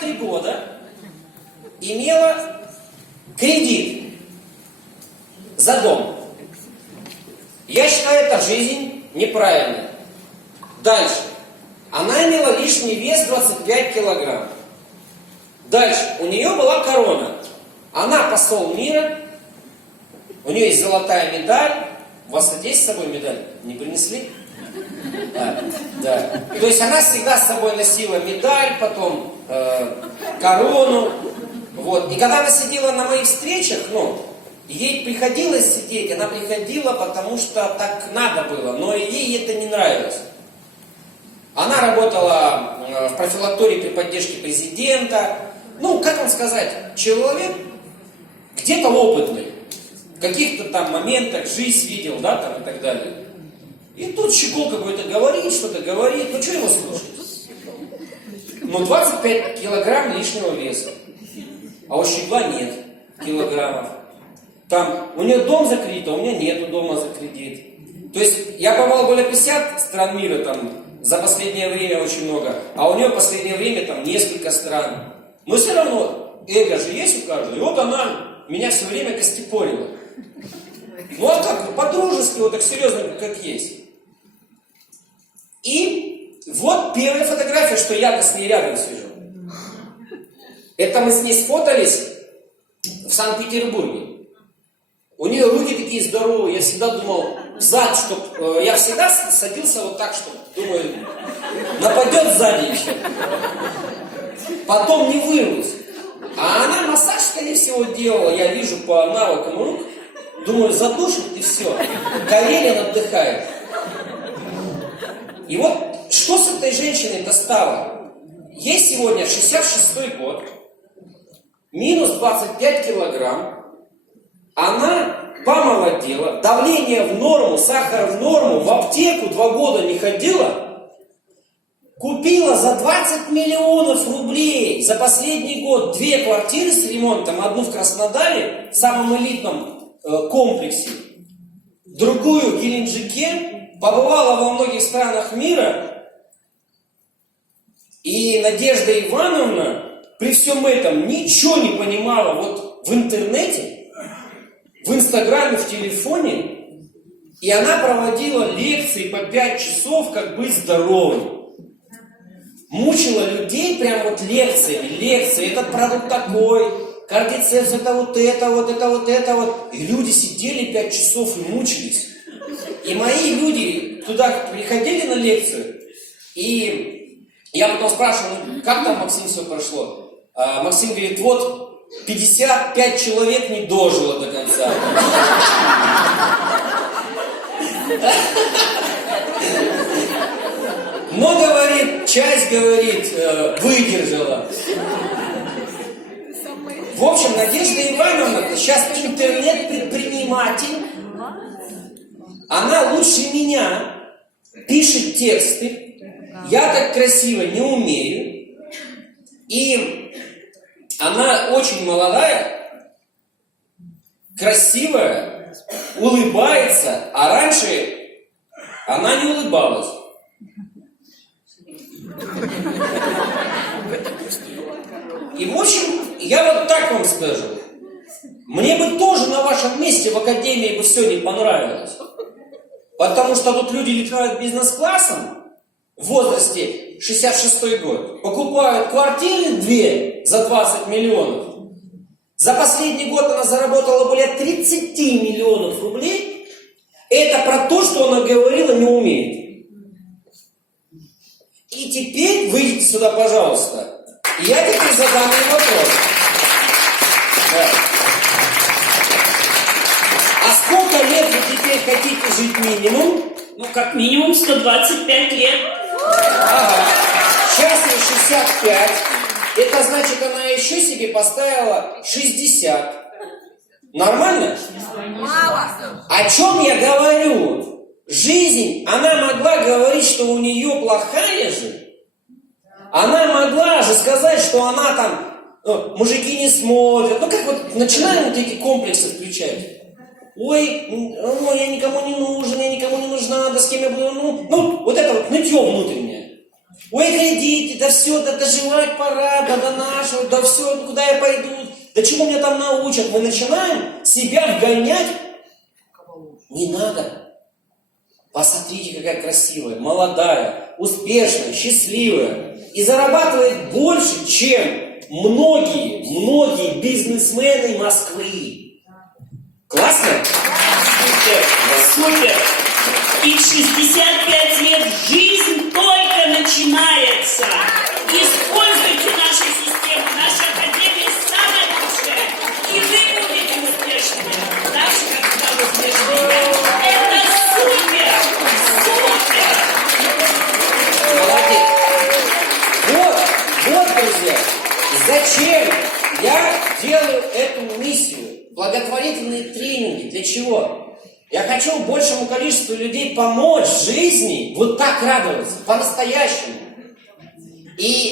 63 года имела кредит за дом. Я считаю, это жизнь неправильной. Дальше. Она имела лишний вес 25 килограмм. Дальше. У нее была корона. Она посол мира. У нее есть золотая медаль. У вас есть с собой медаль? Не принесли? Да. То есть она всегда с собой носила медаль, потом корону. Вот. И когда она сидела на моих встречах, ей приходилось сидеть, она приходила, потому что так надо было, но ей это не нравилось. Она работала в профилактории при поддержке президента. Как вам сказать, человек где-то опытный, в каких-то там моментах жизнь видел, да, там и так далее. И тут щегол какой-то говорит, что-то говорит, что его слушать? 25 килограмм лишнего веса. А у щегла нет килограммов. Там у нее дом за кредит, а у меня нету дома за кредит. То есть я побывал более 50 стран мира там за последнее время очень много, а у нее в последнее время там несколько стран. Но все равно эго же есть у каждого. И вот она меня все время костепорила. А как? По-дружески, вот так серьезно, как есть. И вот первая фотография, что я с ней рядом сижу. Это мы с ней сфотались в Санкт-Петербурге. У нее руки такие здоровые, я всегда думал, сзади, чтоб... Я всегда садился вот так, что думаю, нападет сзади еще. Потом не вырвусь. А она массаж, скорее всего, делала, я вижу по навыкам рук. Думаю, задушит и все. Карелин отдыхает. И вот, что с этой женщиной-то стало? Ей сегодня 66-й год, минус 25 килограмм. Она помолодела, давление в норму, сахар в норму, в аптеку 2 года не ходила, купила за 20 миллионов рублей за последний год 2 квартиры с ремонтом, одну в Краснодаре, в самом элитном комплексе, другую в Геленджике, побывала во многих странах мира, и Надежда Ивановна при всем этом ничего не понимала вот в интернете, в Инстаграме, в телефоне, и она проводила лекции по 5 часов, как быть здоровым. Мучила людей прям вот лекции, этот продукт такой, кардицепс, это вот это. И люди сидели 5 часов и мучились. И мои люди туда приходили на лекцию, и я потом спрашиваю, как там, Максим, все прошло? Максим говорит, вот 55 человек не дожило до конца. Но, говорит, часть, говорит, выдержала. В общем, Надежда Ивановна сейчас интернет-предприниматель. Она лучше меня пишет тексты. Я так красиво не умею. И она очень молодая, красивая, улыбается, а раньше она не улыбалась. И в общем, я вот так вам скажу. Мне бы тоже на вашем месте в академии бы все не понравилось. Потому что тут люди летают бизнес-классом в возрасте 66-й год, покупают квартиры 2 за 20 миллионов. За последний год она заработала более 30 миллионов рублей. Это про то, что она говорила, не умеет. И теперь выйдите сюда, пожалуйста. И я теперь задам ей вопрос. Да. А сколько лет вы теперь хотите жить минимум? Как минимум 125 лет. Ага. Сейчас ей 65. Это значит, она еще себе поставила 60. Нормально? Мало. О чем я говорю? Жизнь, она могла говорить, что у нее плохая жизнь. Она могла же сказать, что она там, мужики не смотрят. Как вот начинаем вот эти комплексы включать. Ой, я никому не нужен, я никому не нужна, да с кем я буду, вот это вот нытье внутреннее. Ой, кредиты, да все, да доживать пора, да надо. спрашивают, да все, куда я пойду, да чему меня там научат. Мы начинаем себя вгонять. Не надо. Посмотрите, какая красивая, молодая, успешная, счастливая. И зарабатывает больше, чем многие бизнесмены Москвы. Классно? Супер, супер. И в 65 лет жизнь только начинается. Используйте нашу систему, наша академия самая лучшая. И вы будете успешными. Так же, как стал успешным я. Это супер! Супер! Молодец. Вот, друзья, зачем я делаю эту миссию? Благотворительные тренинги. Для чего? Я хочу большему количеству людей помочь жизни вот так радоваться, по-настоящему. И